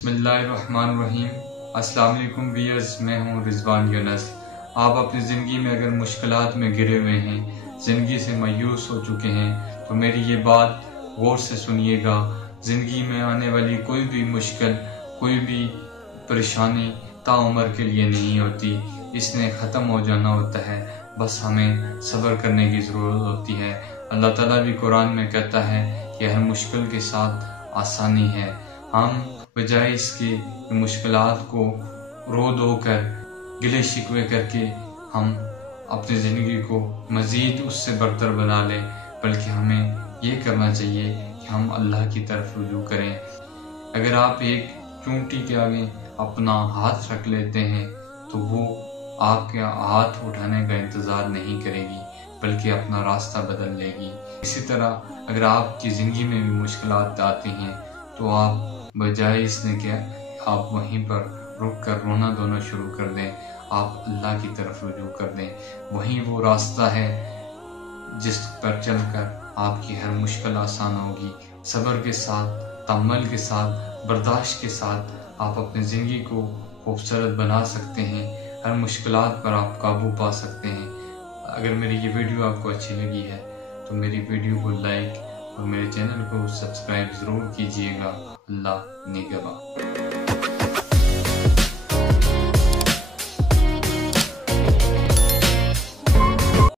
बिस्मिल्लाहिर्रहमानिर्रहीम। अस्सलाम वालेकुम व्यूअर्स, मैं हूं रिजवान यूनुस। आप अपनी ज़िंदगी में अगर मुश्किलात में घिरे हुए हैं, ज़िंदगी से मायूस हो चुके हैं, तो मेरी ये बात गौर से सुनिएगा। ज़िंदगी में आने वाली कोई भी मुश्किल, कोई भी परेशानी ताउम्र के लिए नहीं होती। इसने ख़त्म हो जाना होता है, बस हमें सब्र करने की ज़रूरत होती है। अल्लाह ताला भी कुरान में कहता है कि हर मुश्किल के साथ आसानी है। हम बजाय इसके मुश्किलात को रो धो कर, गिले शिकवे करके हम अपनी ज़िंदगी को मज़ीद उससे बरतर बना लें, बल्कि हमें ये करना चाहिए कि हम अल्लाह की तरफ रुजू करें। अगर आप एक चूंटी के आगे अपना हाथ रख लेते हैं तो वो आपके हाथ उठाने का इंतज़ार नहीं करेगी, बल्कि अपना रास्ता बदल लेगी। इसी तरह अगर आपकी ज़िंदगी में भी मुश्किलात आती हैं तो आप बजाय इसने क्या, आप वहीं पर रुक कर रोना धोना शुरू कर दें, आप अल्लाह की तरफ रुजू कर दें। वहीं वो रास्ता है जिस पर चलकर आपकी हर मुश्किल आसान होगी। सब्र के साथ, तअम्मुल के साथ, बर्दाश्त के साथ आप अपनी ज़िंदगी को खूबसूरत बना सकते हैं। हर मुश्किलात पर आप काबू पा सकते हैं। अगर मेरी ये वीडियो आपको अच्छी लगी है तो मेरी वीडियो को लाइक और मेरे चैनल को सब्सक्राइब ज़रूर कीजिएगा। अल्लाह निगहबान।